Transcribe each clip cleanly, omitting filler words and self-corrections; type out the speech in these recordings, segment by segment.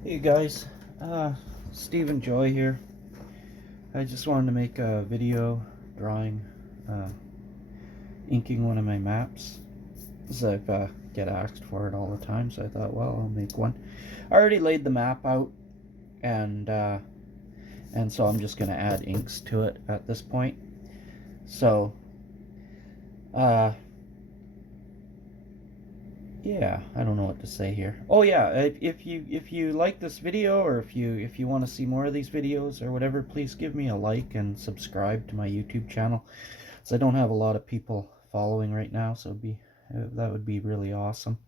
Hey guys, Stephen Joy here. I just wanted to make a video drawing, uh, inking one of my maps. As I get asked for it all the time, so I thought, well, I'll make one. I already laid the map out, and so I'm just gonna add inks to it at this point. So, uh, yeah, I don't know what to say here. Oh yeah, if you like this video, or if you want to see more of these videos or whatever, please give me a like and subscribe to my YouTube channel. So I don't have a lot of people following right now, so that would be really awesome.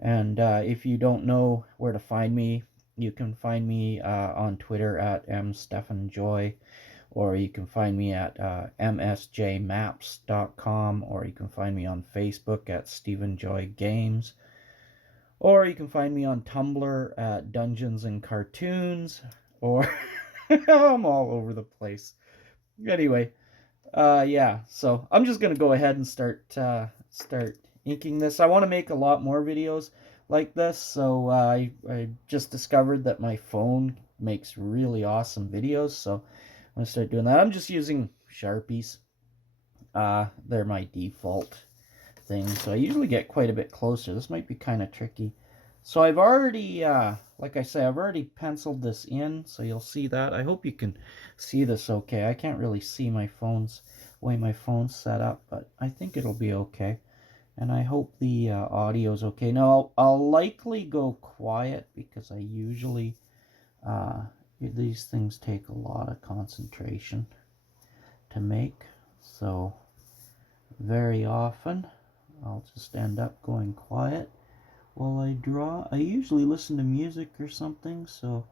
And if you don't know where to find me, you can find me on Twitter at mstephanjoy, or you can find me at msjmaps.com, or you can find me on Facebook at Stephen Joy Games, or you can find me on Tumblr at Dungeons and Cartoons, or I'm all over the place. Anyway, yeah, so I'm just gonna go ahead and start inking this. I want to make a lot more videos like this, so I just discovered that my phone makes really awesome videos, so I'm gonna start doing that. I'm just using Sharpies. They're my default thing, so I usually get quite a bit closer. This might be kind of tricky. So I've already, like I say, I've already penciled this in, so you'll see that. I hope you can see this okay. I can't really see my way my phone's set up, but I think it'll be okay. And I hope the audio's okay. Now, I'll likely go quiet because I usually, uh, these things take a lot of concentration to make. So very often I'll just end up going quiet while I draw. I usually listen to music or something, so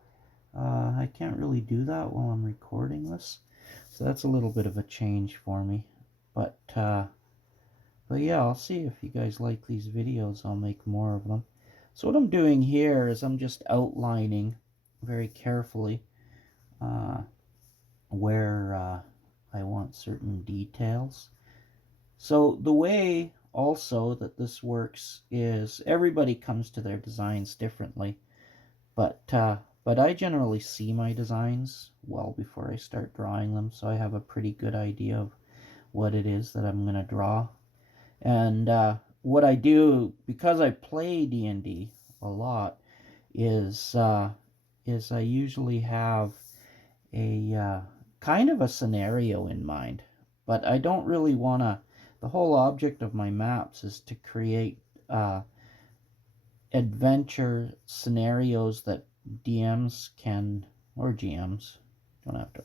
I can't really do that while I'm recording this. So that's a little bit of a change for me. But yeah, I'll see if you guys like these videos. I'll make more of them. So what I'm doing here is I'm just outlining very carefully uh, where I want certain details. So the way also that this works is everybody comes to their designs differently, but I generally see my designs well before I start drawing them, so I have a pretty good idea of what it is that I'm going to draw. And what I do, because I play D&D a lot, is I usually have a kind of a scenario in mind, but I don't really want to. The whole object of my maps is to create adventure scenarios that DMs can, or GMs, don't have to,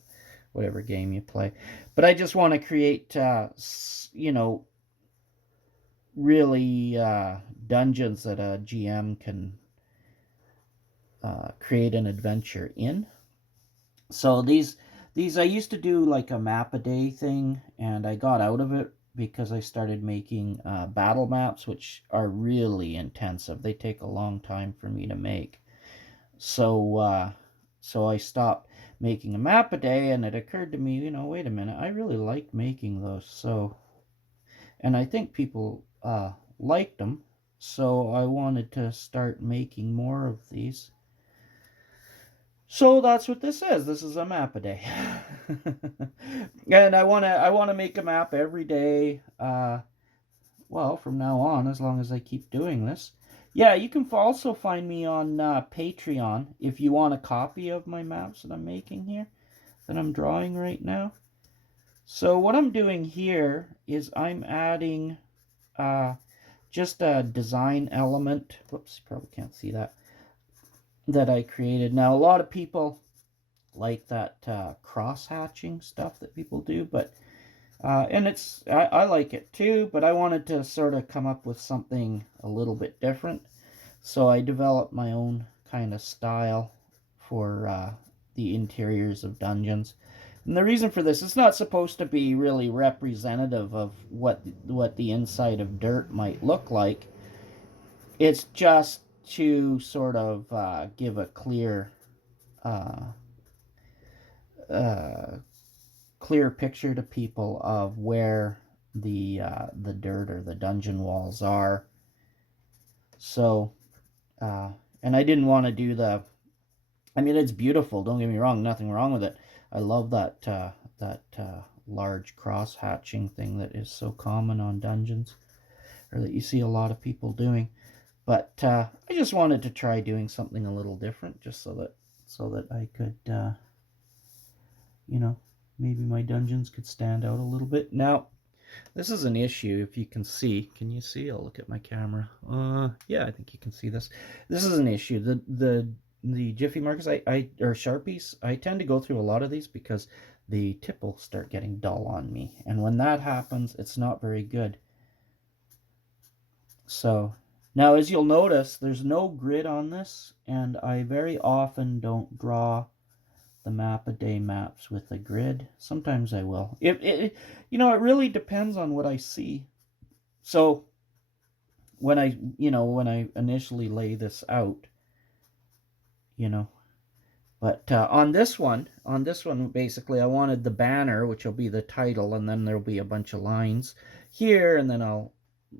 whatever game you play. But I just want to create, really dungeons that a GM can create an adventure in. So these I used to do like a map a day thing, and I got out of it because I started making battle maps, which are really intensive. They take a long time for me to make. So so I stopped making a map a day, and it occurred to me, wait a minute, I really like making those. So, and I think people liked them, so I wanted to start making more of these. So that's what this is. This is a map a day. And I want to make a map every day. Well, from now on, as long as I keep doing this. Yeah, you can also find me on Patreon if you want a copy of my maps that I'm making here, that I'm drawing right now. So what I'm doing here is I'm adding just a design element. Whoops, you probably can't see that I created. Now, a lot of people like that cross-hatching stuff that people do, but and I like it too, but I wanted to sort of come up with something a little bit different. So I developed my own kind of style for the interiors of dungeons. And the reason for this, it's not supposed to be really representative of what the inside of dirt might look like. It's just to sort of give a uh, uh, clear picture to people of where the dirt or the dungeon walls are. So, and I didn't want to do I mean, it's beautiful. Don't get me wrong. Nothing wrong with it. I love that large cross hatching thing that is so common on dungeons, or that you see a lot of people doing. But I just wanted to try doing something a little different, just so that I could, you know, maybe my dungeons could stand out a little bit. Now, this is an issue. If you can see, can you see? I'll look at my camera. Yeah, I think you can see this. This is an issue. The Jiffy markers, or Sharpies, I tend to go through a lot of these because the tip will start getting dull on me, and when that happens, it's not very good. So now, as you'll notice, there's no grid on this, and I very often don't draw the map-a-day maps with a grid. Sometimes I will. It really depends on what I see. So when I initially lay this out, you know, but on this one, basically, I wanted the banner, which will be the title, and then there'll be a bunch of lines here, and then I'll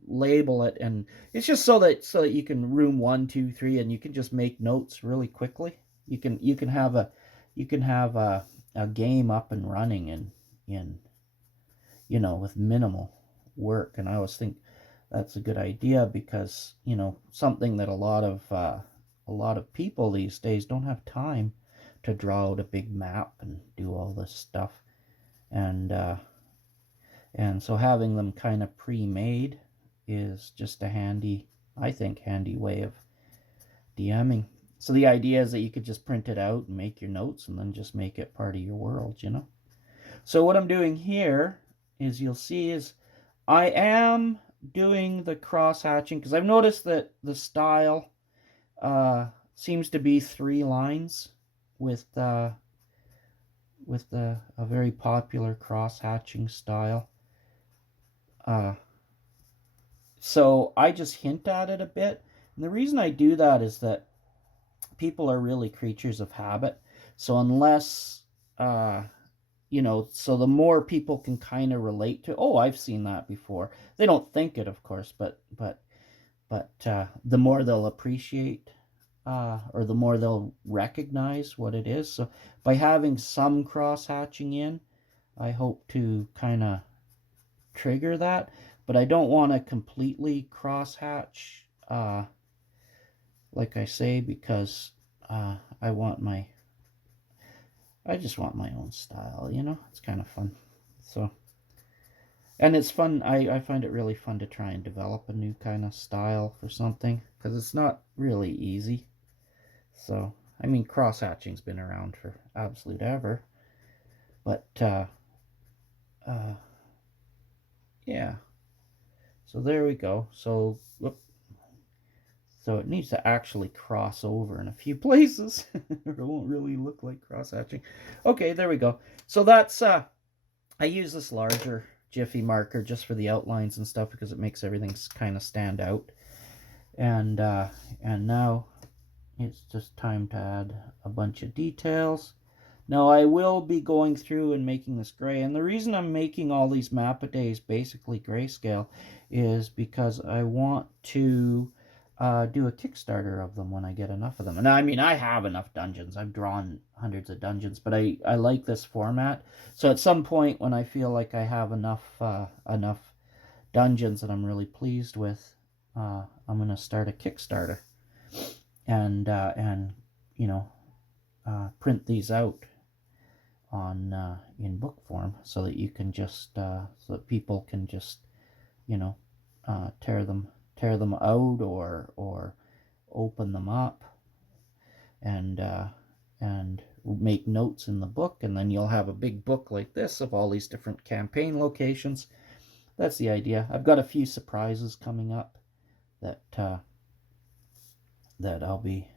label it, and it's just so that you can room 1, 2, 3, and you can just make notes really quickly. You can have a game up and running in with minimal work, and I always think that's a good idea because something that a lot of people these days don't have time to draw out a big map and do all this stuff, and so having them kind of pre-made is just a handy way of DMing. So the idea is that you could just print it out and make your notes and then just make it part of your world. So what I'm doing here is, you'll see, is I am doing the cross hatching because I've noticed that the style seems to be 3 lines with a very popular cross hatching style. So I just hint at it a bit. And the reason I do that is that people are really creatures of habit. So unless, so the more people can kind of relate to, oh, I've seen that before. They don't think it, of course, but the more they'll appreciate, or the more they'll recognize what it is. So by having some cross hatching in, I hope to kind of trigger that, but I don't want to completely cross hatch, like I say, because I just want my own style. It's kind of fun. So, and it's fun. I find it really fun to try and develop a new kind of style for something, because it's not really easy. So, I mean, cross hatching's been around for absolute ever, but yeah. So there we go. So, whoop. So it needs to actually cross over in a few places, or it won't really look like cross hatching. Okay, there we go. So that's I use this larger Jiffy marker just for the outlines and stuff because it makes everything kind of stand out. And now it's just time to add a bunch of details. Now I will be going through and making this gray, and the reason I'm making all these map-a-days basically grayscale is because I want to do a Kickstarter of them when I get enough of them. And I mean, I have enough dungeons. I've drawn hundreds of dungeons, but I like this format. So at some point when I feel like I have enough dungeons that I'm really pleased with, I'm going to start a Kickstarter and print these out on in book form, so that you can just so that people can just tear them out, or open them up and make notes in the book, and then you'll have a big book like this of all these different campaign locations. That's the idea. I've got a few surprises coming up that I'll be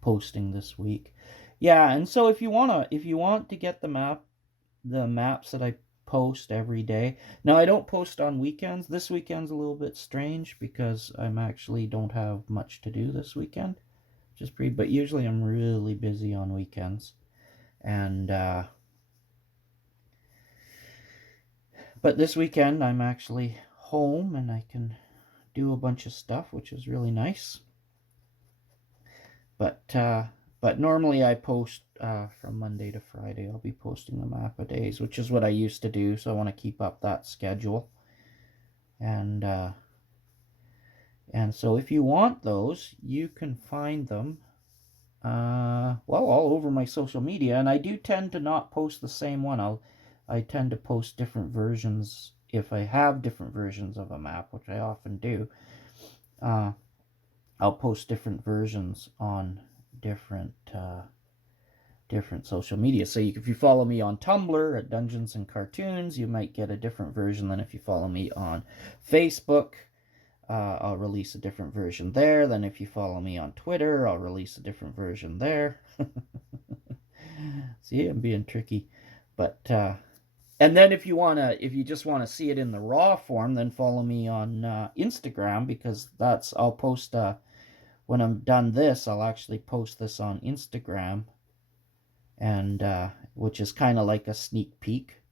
posting this week. Yeah, and so if you want to get the maps that I post every day. Now I don't post on weekends. This weekend's a little bit strange because I'm actually don't have much to do this weekend. But usually I'm really busy on weekends. And but this weekend I'm actually home and I can do a bunch of stuff, which is really nice. But But normally I post from Monday to Friday. I'll be posting a map a days, which is what I used to do. So I want to keep up that schedule. And so if you want those, you can find them well, all over my social media. And I do tend to not post the same one. I tend to post different versions if I have different versions of a map, which I often do. I'll post different versions on different different social media. So if you follow me on Tumblr at Dungeons and Cartoons, you might get a different version than if you follow me on Facebook. I'll release a different version there. Then if you follow me on Twitter, I'll release a different version there. See, I'm being tricky. But and then if you just wanna see it in the raw form, then follow me on Instagram, because I'll post when I'm done this, I'll actually post this on Instagram, and which is kind of like a sneak peek,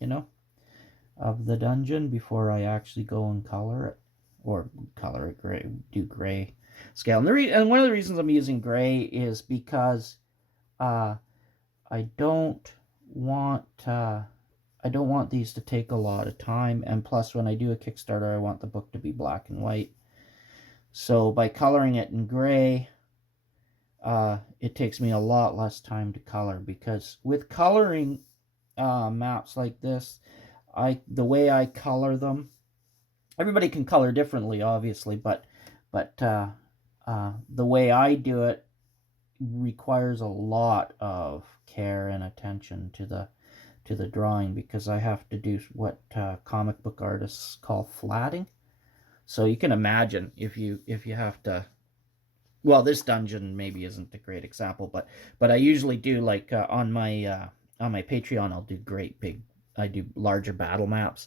of the dungeon before I actually go and color it. Or color it gray, do gray scale. And one of the reasons I'm using gray is because I don't want these to take a lot of time, and plus when I do a Kickstarter, I want the book to be black and white. So by coloring it in gray, it takes me a lot less time to color, because with coloring maps like this, the way I color them, everybody can color differently, obviously, but the way I do it requires a lot of care and attention to the drawing, because I have to do what comic book artists call flatting. So you can imagine if you have to. Well, this dungeon maybe isn't a great example, but I usually do, like on my Patreon, I'll do I do larger battle maps.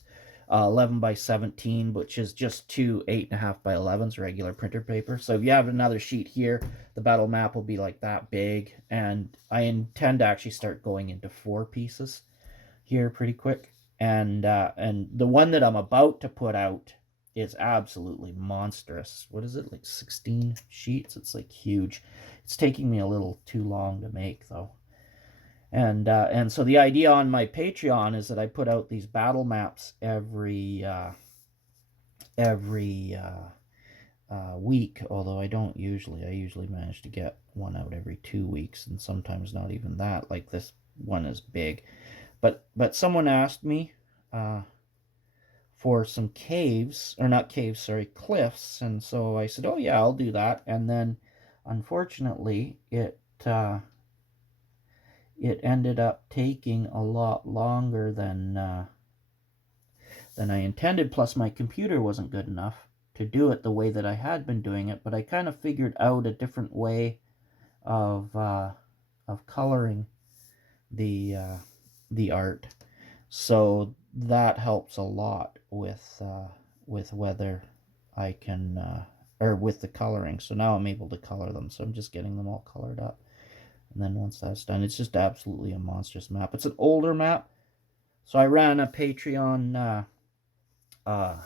11 by 17, which is just two 8.5 by 11s, regular printer paper. So if you have another sheet here, the battle map will be like that big. And I intend to actually start going into 4 pieces here pretty quick. And the one that I'm about to put out is absolutely monstrous. What is it, like 16 sheets? It's like huge. It's taking me a little too long to make, though. And so the idea on my Patreon is that I put out these battle maps every week, although I don't usually. I usually manage to get one out every 2 weeks, and sometimes not even that. Like this one is big. But someone asked me for some caves, or not caves, sorry, cliffs, and so I said, oh yeah, I'll do that. And then unfortunately it ended up taking a lot longer than I intended. Plus my computer wasn't good enough to do it the way that I had been doing it. But I kind of figured out a different way of coloring the art, so that helps a lot with whether I can or with the coloring. So now I'm able to color them. So I'm just getting them all colored up. And then once that's done, it's just absolutely a monstrous map. It's an older map. So I ran a Patreon. I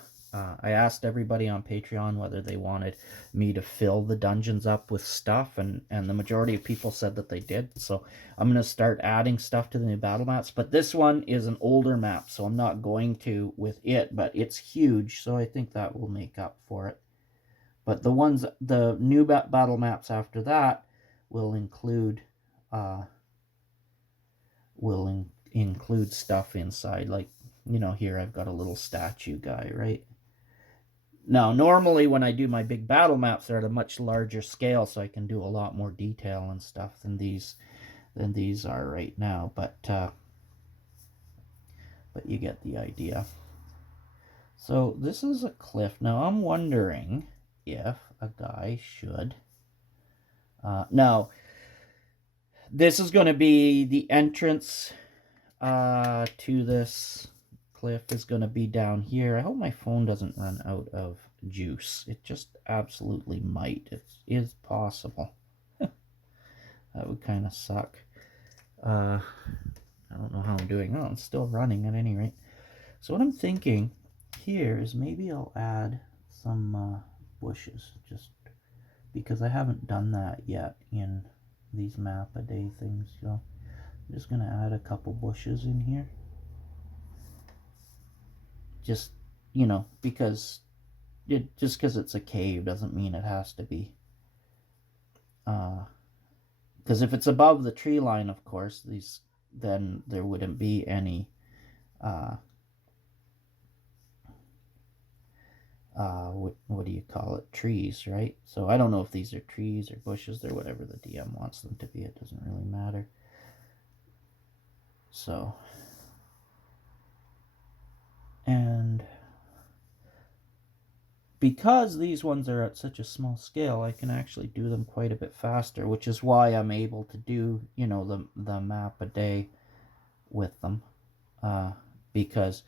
asked everybody on Patreon whether they wanted me to fill the dungeons up with stuff, and the majority of people said that they did. So I'm going to start adding stuff to the new battle maps. But this one is an older map, so I'm not going to with it. But it's huge, so I think that will make up for it. But the new battle maps after that will include include stuff inside, like, here I've got a little statue guy, right? Now, normally when I do my big battle maps, they're at a much larger scale, so I can do a lot more detail and stuff than these are right now. But you get the idea. So this is a cliff. Now I'm wondering if a guy should. Now, this is going to be the entrance to this cliff is going to be down here. I hope my phone doesn't run out of juice. It just absolutely might. It is possible. That would kind of suck. I don't know how I'm doing. Oh, it's still running at any rate. So what I'm thinking here is maybe I'll add some bushes, just because I haven't done that yet in these map-a-day things. So I'm just going to add a couple bushes in here. Just, because just because it's a cave doesn't mean it has to be. Because if it's above the tree line, of course, then there wouldn't be any what do you call it? Trees, right? So I don't know if these are trees or bushes. They're whatever the DM wants them to be. It doesn't really matter. So, and because these ones are at such a small scale, I can actually do them quite a bit faster, which is why I'm able to do, the map a day with them. Because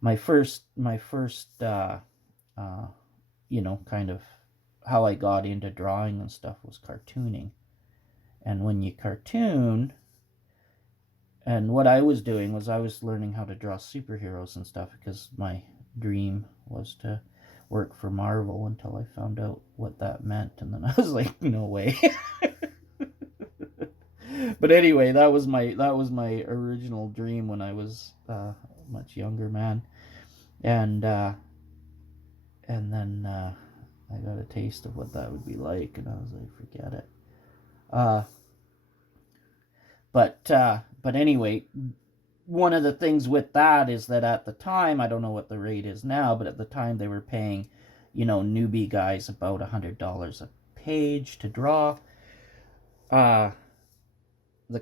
my first kind of how I got into drawing and stuff was cartooning. And when you cartoon, and what I was doing was I was learning how to draw superheroes and stuff, because my dream was to work for Marvel until I found out what that meant, and then I was like, no way. But anyway, that was my original dream when I was a much younger man, and then I got a taste of what that would be like, and I was like, forget it. But anyway, one of the things with that is that at the time, I don't know what the rate is now, but at the time they were paying, newbie guys about $100 a page to draw the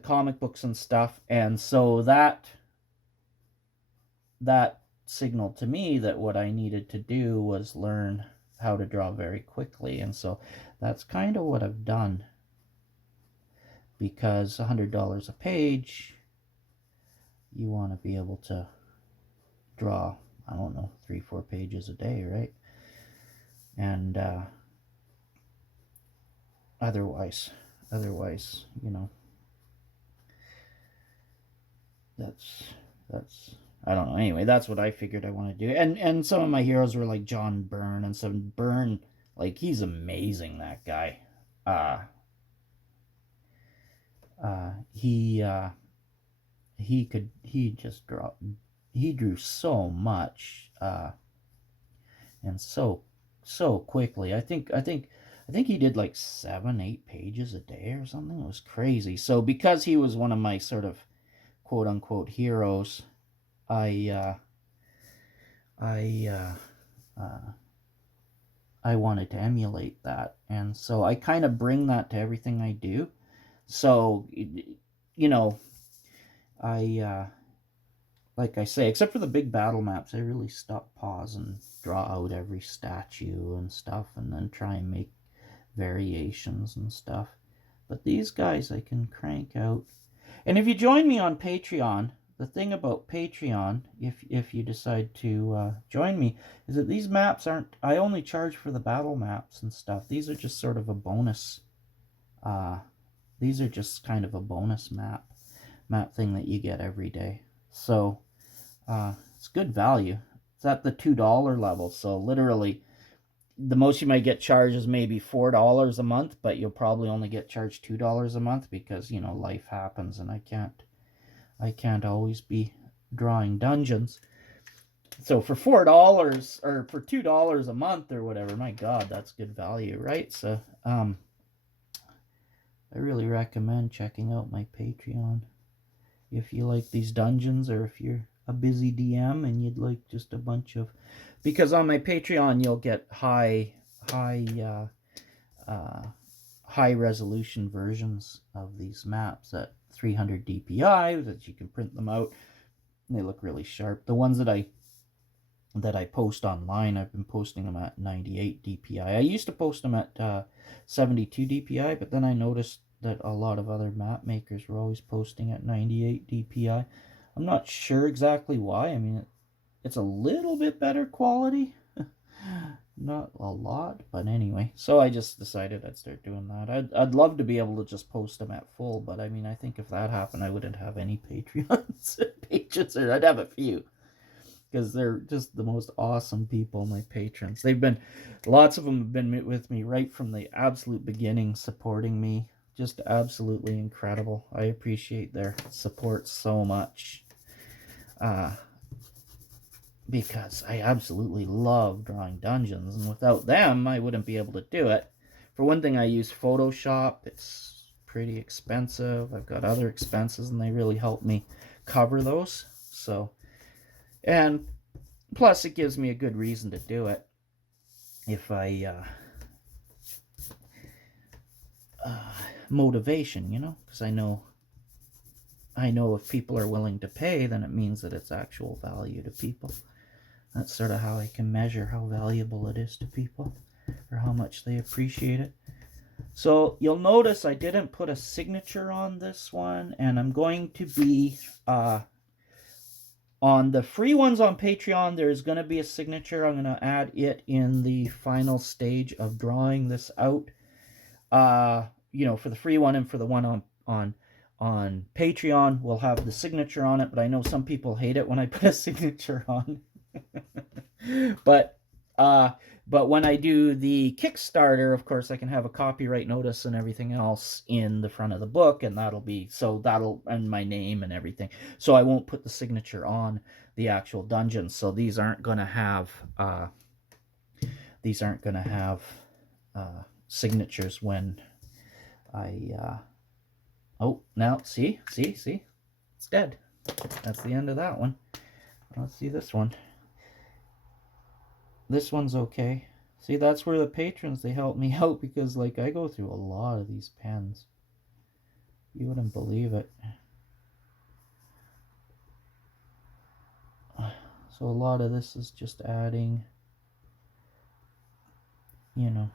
comic books and stuff, and so that signaled to me that what I needed to do was learn how to draw very quickly, and so that's kind of what I've done. Because $100 a page, you want to be able to draw, I don't know, 3-4 pages a day, right? And otherwise, that's I don't know. Anyway, that's what I figured I want to do. And some of my heroes were like John Byrne, and some Byrne, like, he's amazing, that guy. He drew so much, and so quickly. I think he did like 7-8 pages a day or something. It was crazy. So because he was one of my sort of quote unquote heroes, I wanted to emulate that, and so I kind of bring that to everything I do. So, I like I say, except for the big battle maps, I really stop, pause, and draw out every statue and stuff, and then try and make variations and stuff. But these guys I can crank out. And if you join me on Patreon, the thing about Patreon, if you decide to join me, is that these maps aren't, I only charge for the battle maps and stuff. These are just sort of a bonus. These are just kind of a bonus map thing that you get every day. So it's good value. It's at the $2 level, so literally the most you might get charged is maybe $4 a month, but you'll probably only get charged $2 a month because life happens, and I can't always be drawing dungeons. So for $4 or for $2 a month or whatever, my God, that's good value, right? So I really recommend checking out my Patreon if you like these dungeons, or if you're a busy DM and you'd like just a bunch of, because on my Patreon you'll get high resolution versions of these maps at 300 DPI that you can print them out, and they look really sharp. The ones that I post online, I've been posting them at 98 DPI. I used to post them at 72 DPI, but then I noticed that a lot of other map makers were always posting at 98 DPI. I'm not sure exactly why. I mean, it's a little bit better quality. Not a lot, but anyway. So I just decided I'd start doing that. I'd love to be able to just post them at full, but I mean, I think if that happened, I wouldn't have any Patreons pages, or I'd have a few. Because they're just the most awesome people, my patrons. Lots of them have been with me right from the absolute beginning, supporting me Just absolutely incredible. I appreciate their support so much. Because I absolutely love drawing dungeons, and without them I wouldn't be able to do it. For one thing, I use Photoshop. It's pretty expensive. I've got other expenses, and they really help me cover those. So, and plus it gives me a good reason to do it. If motivation, you know, because I know if people are willing to pay, then it means that it's actual value to people. That's sort of how I can measure how valuable it is to people, or how much they appreciate it. So you'll notice I didn't put a signature on this one, and I'm going to be on the free ones on Patreon. There's going to be a signature. I'm going to add it in the final stage of drawing this out. You know, for the free one and for the one on Patreon, we'll have the signature on it. But I know some people hate it when I put a signature on. But when I do the Kickstarter, of course, I can have a copyright notice and everything else in the front of the book, and and my name and everything. So I won't put the signature on the actual dungeon. So these aren't going to have signatures when I oh, now see, it's dead. That's the end of that one. Let's see this one. This one's okay. See, that's where the patrons, they help me out, because like I go through a lot of these pens. You wouldn't believe it. So a lot of this is just adding, you know,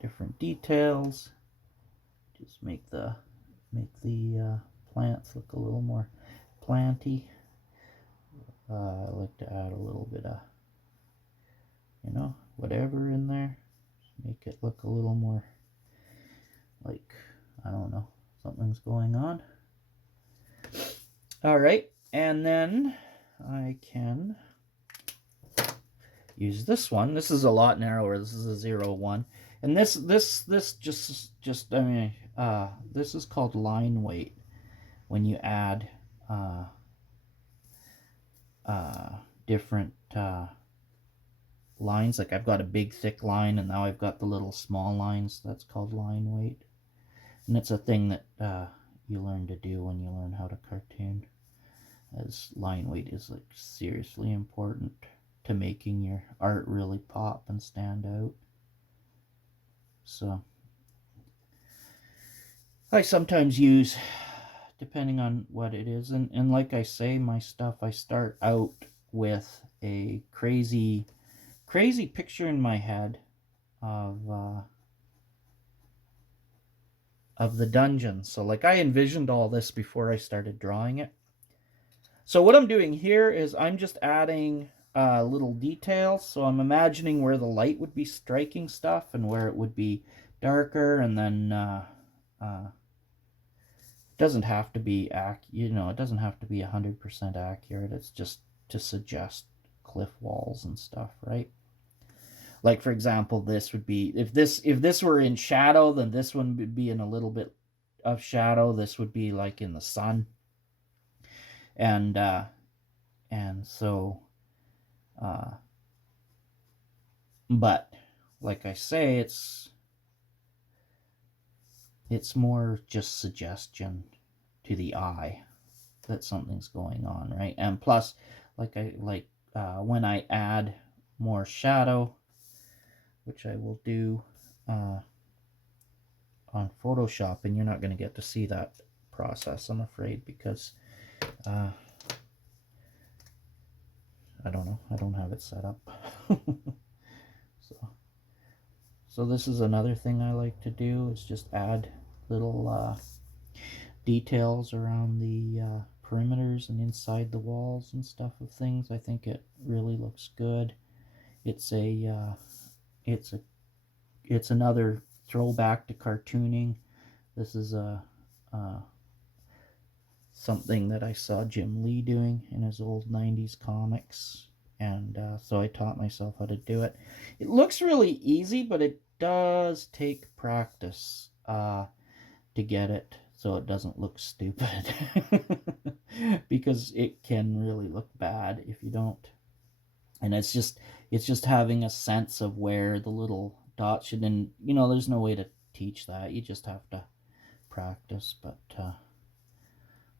different details. Just make the plants look a little more planty. I like to add a little bit of, you know, whatever in there. Just make it look a little more like, I don't know, something's going on. All right, and then I can use this one. This is a lot narrower. This is a 0-1, and this just I mean, this is called line weight. When you add different lines, like I've got a big thick line, and now I've got the little small lines. That's called line weight, and it's a thing that you learn to do when you learn how to cartoon, as line weight is like seriously important to making your art really pop and stand out. So I sometimes use, depending on what it is, and like I say, my stuff, I start out with a crazy picture in my head of the dungeon. So like I envisioned all this before I started drawing it. So what I'm doing here is I'm just adding little details. So I'm imagining where the light would be striking stuff and where it would be darker, and then it doesn't have to be it doesn't have to be 100% accurate. It's just to suggest cliff walls and stuff, right? Like for example, this would be, if this were in shadow, then this one would be in a little bit of shadow. This would be like in the sun, and so but like I say, it's more just suggestion to the eye that something's going on, right? And plus, when I add more shadow, which I will do on Photoshop, and you're not going to get to see that process, I'm afraid, because I don't know, I don't have it set up. So this is another thing I like to do, is just add little details around the perimeters and inside the walls and stuff of things. I think it really looks good. It's another throwback to cartooning. This is something that I saw Jim Lee doing in his old 90s comics, and so I taught myself how to do it. It looks really easy, but it does take practice. to get it so it doesn't look stupid. Because it can really look bad if you don't. And it's just having a sense of where the little dot should, and there's no way to teach that. You just have to practice, but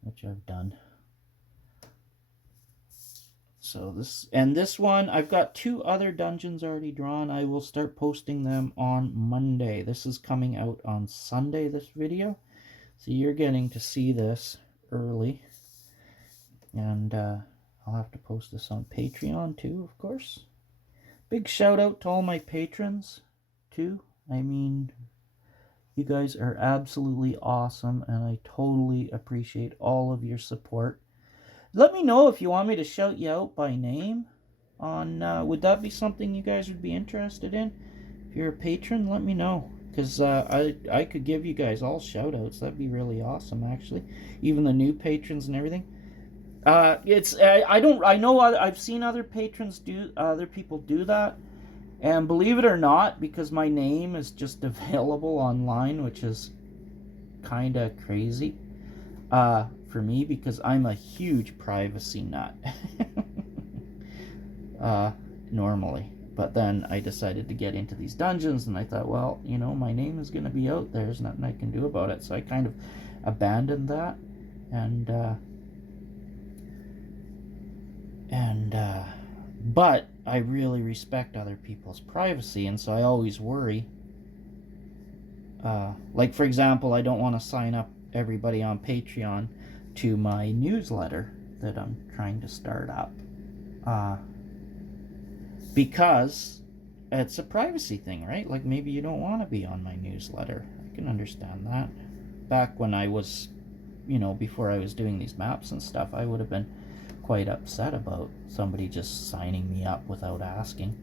which I've done. So this one, I've got 2 other dungeons already drawn. I will start posting them on Monday. This is coming out on Sunday, this video. So you're getting to see this early. And I'll have to post this on Patreon too, of course. Big shout out to all my patrons too. I mean, you guys are absolutely awesome, and I totally appreciate all of your support. Let me know if you want me to shout you out by name on, would that be something you guys would be interested in? If you're a patron, let me know, because I could give you guys all shout outs. That'd be really awesome, actually. Even the new patrons and everything. I know I've seen other people do that, and believe it or not, because my name is just available online, which is kind of crazy. For me, because I'm a huge privacy nut. Normally. But then I decided to get into these dungeons, and I thought, well, my name is going to be out there. There's nothing I can do about it. So I kind of abandoned that. But I really respect other people's privacy, and so I always worry. Like, for example, I don't want to sign up everybody on Patreon to my newsletter that I'm trying to start up, because it's a privacy thing, right? Like, maybe you don't want to be on my newsletter. I can understand that. Back when I was, before I was doing these maps and stuff, I would have been quite upset about somebody just signing me up without asking.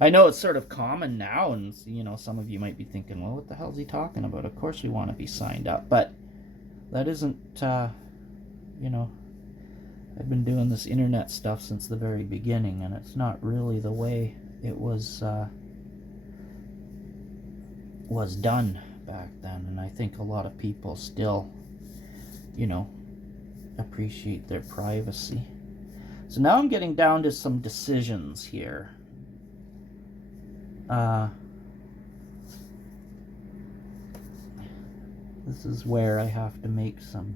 I know it's sort of common now, and some of you might be thinking, well, what the hell is he talking about? Of course we want to be signed up, but that isn't, I've been doing this internet stuff since the very beginning, and it's not really the way it was done back then. And I think a lot of people still, appreciate their privacy. So now I'm getting down to some decisions here. This is where I have to make some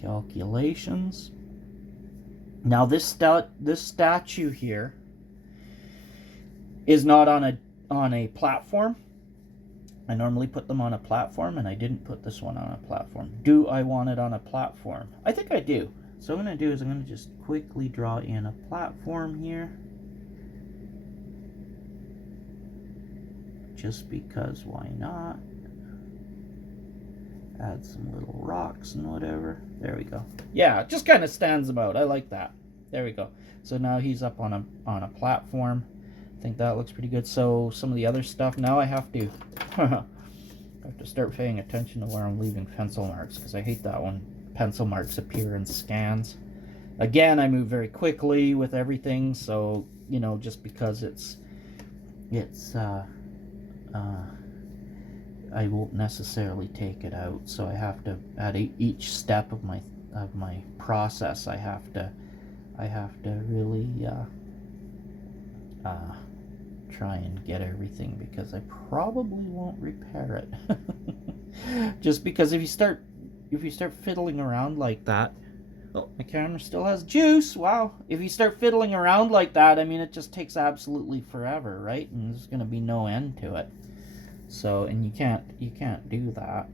calculations. Now this statue here is not on a platform. I normally put them on a platform, and I didn't put this one on a platform. Do I want it on a platform? I think I do. So what I'm going to do is I'm going to just quickly draw in a platform here. Just because, why not? Add some little rocks and whatever. There we go. Yeah, it just kind of stands about. I like that. There we go. So now he's up on a platform. I think that looks pretty good. So some of the other stuff, now I have to start paying attention to where I'm leaving pencil marks, because I hate that when pencil marks appear in scans. Again, I move very quickly with everything, so just because it's I won't necessarily take it out. So I have to, at each step of my process, I have to really try and get everything, because I probably won't repair it. Just because if you start fiddling around like that, oh, my camera still has juice. Wow. If you start fiddling around like that, I mean, it just takes absolutely forever, right? And there's going to be no end to it. So, and you can't do that.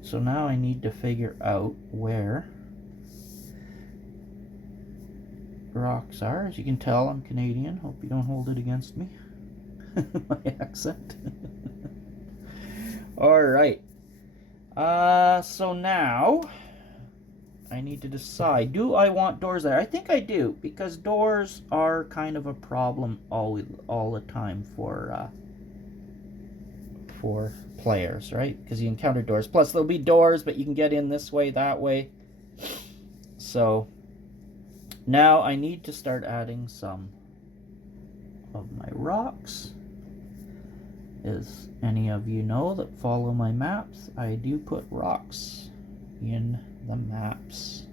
So now I need to figure out where rocks are. As you can tell, I'm Canadian. Hope you don't hold it against me. My accent. Alright. So now I need to decide, do I want doors there? I think I do, because doors are kind of a problem all the time for players, right? Because you encounter doors. Plus there'll be doors, but you can get in this way, that way. So now I need to start adding some of my rocks. as any of you know that follow my maps, I do put rocks in the maps.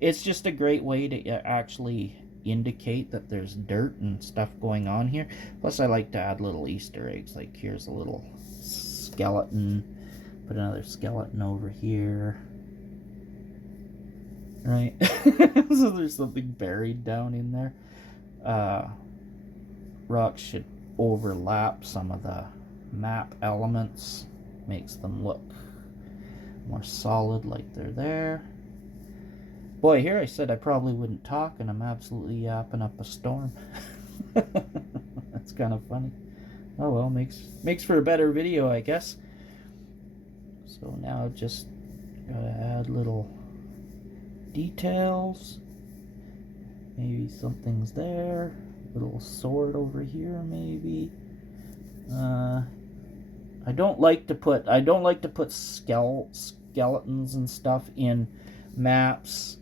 It's just a great way to actually indicate that there's dirt and stuff going on here. Plus I like to add little Easter eggs, like here's a little skeleton, put another skeleton over here, right? So there's something buried down in there. Rocks should overlap some of the map elements, makes them look more solid like they're there. Boy, here I said I probably wouldn't talk, and I'm absolutely yapping up a storm. That's kind of funny. Oh well, makes for a better video, I guess. So now just gotta add little details. Maybe something's there. Little sword over here, maybe. I don't like to put skeletons and stuff in maps,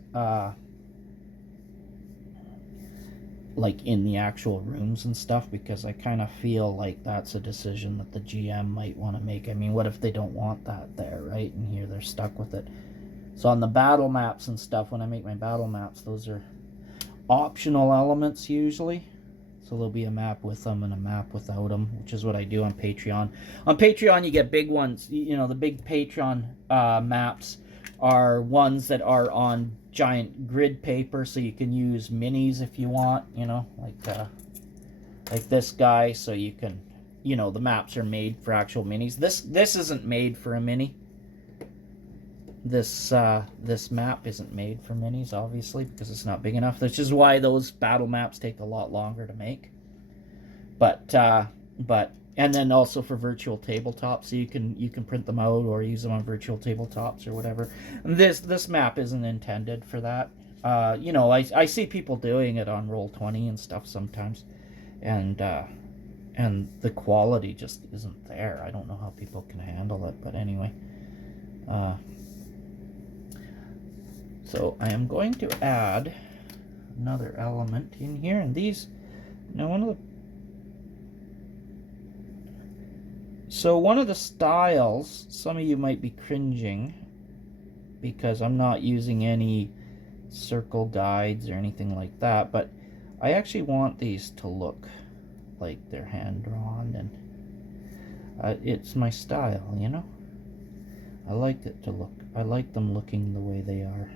like in the actual rooms and stuff, because I kind of feel like that's a decision that the GM might want to make. I mean, what if they don't want that there, right? And here they're stuck with it. So on the battle maps and stuff, when I make my battle maps, those are optional elements usually. So there'll be a map with them and a map without them, which is what I do on Patreon. On Patreon, you get big ones. You know, the big Patreon maps are ones that are on giant grid paper, so you can use minis if you want, you know, like this guy. So you can, you know, the maps are made for actual minis. This isn't made for a mini. This map isn't made for minis, obviously, because it's not big enough. Which is why those battle maps take a lot longer to make. But and then also for virtual tabletops, so you can print them out or use them on virtual tabletops or whatever. And this map isn't intended for that. You know, I see people doing it on Roll20 and stuff sometimes, and the quality just isn't there. I don't know how people can handle it, but anyway. So I am going to add another element in here, and these, now one of the styles, some of you might be cringing because I'm not using any circle guides or anything like that, but I actually want these to look like they're hand drawn, and it's my style, you know. I like it to look, I like them looking the way they are.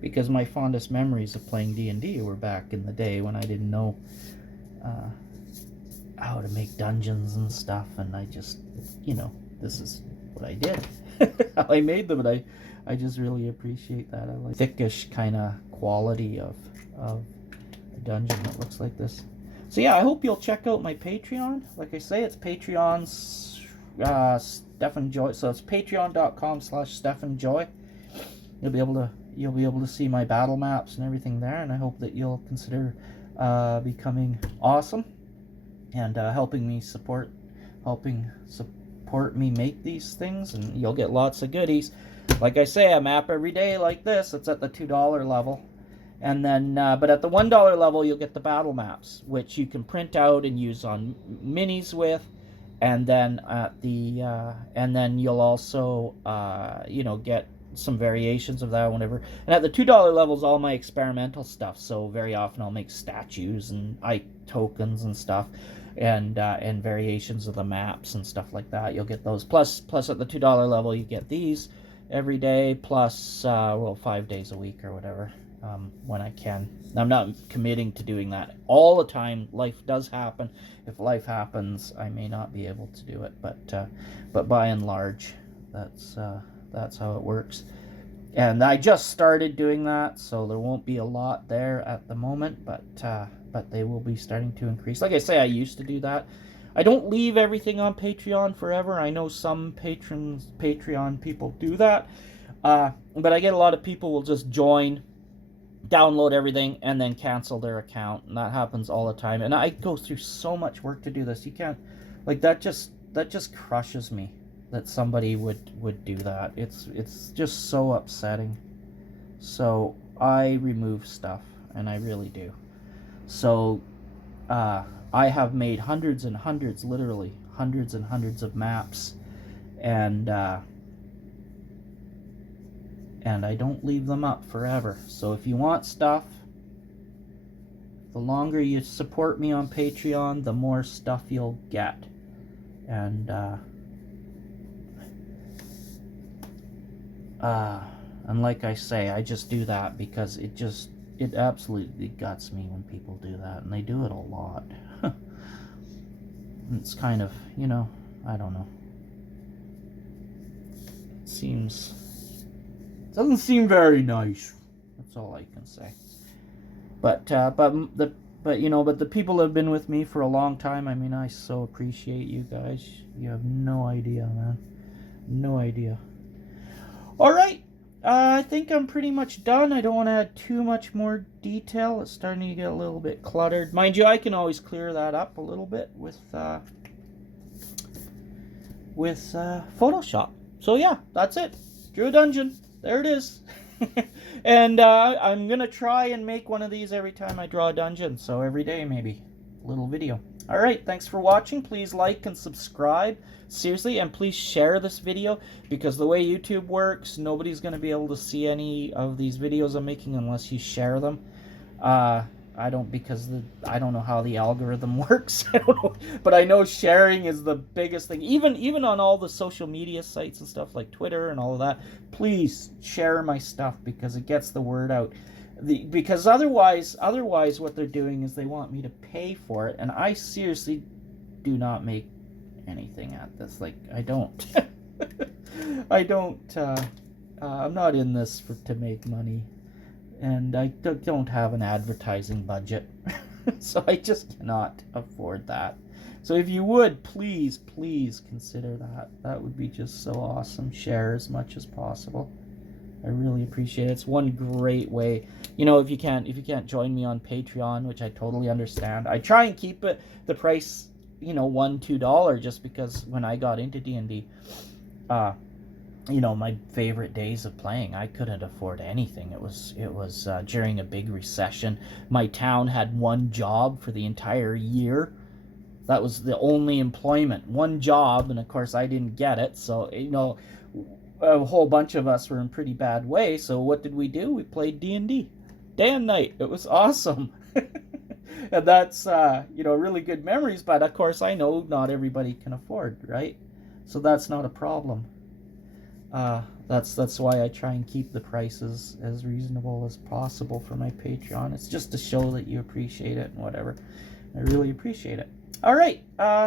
Because my fondest memories of playing D&D were back in the day when I didn't know how to make dungeons and stuff, and I just, you know, this is what I did. How I made them, and I just really appreciate that. I like thickish kind of quality of a dungeon that looks like this. So yeah, I hope you'll check out my Patreon. Like I say, it's Patreon's Stefan Joy. So it's patreon.com/StefanJoy. You'll be able to see my battle maps and everything there, and I hope that you'll consider becoming awesome and helping support me make these things, and you'll get lots of goodies. Like I say, a map every day like this. It's at the $2 level, and then but at the $1 level you'll get the battle maps, which you can print out and use on minis with, and then at the and then you'll also you know, get some variations of that whenever. And at the $2 level is all my experimental stuff, so very often I'll make statues and tokens and stuff, and variations of the maps and stuff like that. You'll get those. Plus at the $2 level you get these every day, plus well, 5 days a week or whatever, when I can. I'm not committing to doing that all the time. Life does happen. If life happens, I may not be able to do it, but by and large, that's how it works. And I just started doing that, so there won't be a lot there at the moment, but they will be starting to increase. Like I say, I used to do that. I don't leave everything on Patreon forever. I know some Patreon people do that, but I get a lot of people will just join, download everything, and then cancel their account, and that happens all the time. And I go through so much work to do this. You can't, like, that just crushes me that somebody would do that. It's just so upsetting. So I remove stuff, and I really do. So I have made hundreds and hundreds, literally hundreds and hundreds of maps, and I don't leave them up forever. So if you want stuff, the longer you support me on Patreon, the more stuff you'll get. And like I say, I just do that because it absolutely guts me when people do that, and they do it a lot. It's kind of, you know, I don't know. Doesn't seem very nice. That's all I can say. But the people that have been with me for a long time, I mean, I so appreciate you guys. You have no idea, man. No idea. All right. I think I'm pretty much done. I don't want to add too much more detail. It's starting to get a little bit cluttered. Mind you, I can always clear that up a little bit with Photoshop. So yeah, that's it. Drew a dungeon. There it is. And I'm going to try and make one of these every time I draw a dungeon. So every day, maybe. A little video. Alright, thanks for watching. Please like and subscribe. Seriously, and please share this video, because the way YouTube works, nobody's going to be able to see any of these videos I'm making unless you share them. I don't know how the algorithm works. I don't know, but I know sharing is the biggest thing. Even on all the social media sites and stuff like Twitter and all of that, please share my stuff because it gets the word out. Because otherwise what they're doing is they want me to pay for it, and I seriously do not make anything at this. Like, I don't. I'm not in this to make money. And I don't have an advertising budget. So I just cannot afford that. So if you would, please consider that. That would be just so awesome. Share as much as possible. I really appreciate it. It's one great way. You know, if you can't join me on Patreon, which I totally understand. I try and keep it the price, you know, $1-2, just because when I got into D&D, you know, my favorite days of playing, I couldn't afford anything. It was during a big recession. My town had one job for the entire year. That was the only employment, one job, and of course I didn't get it. So, you know, a whole bunch of us were in pretty bad way. So what did we do? We played D&D day and night. It was awesome. And that's you know, really good memories. But of course I know not everybody can afford, right? So that's not a problem. That's why I try and keep the prices as reasonable as possible for my Patreon. It's just to show that you appreciate it and whatever. I really appreciate it. All right,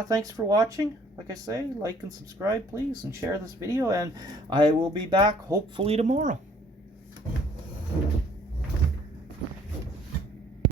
thanks for watching. Like I say, like and subscribe, please, and share this video, and I will be back hopefully tomorrow.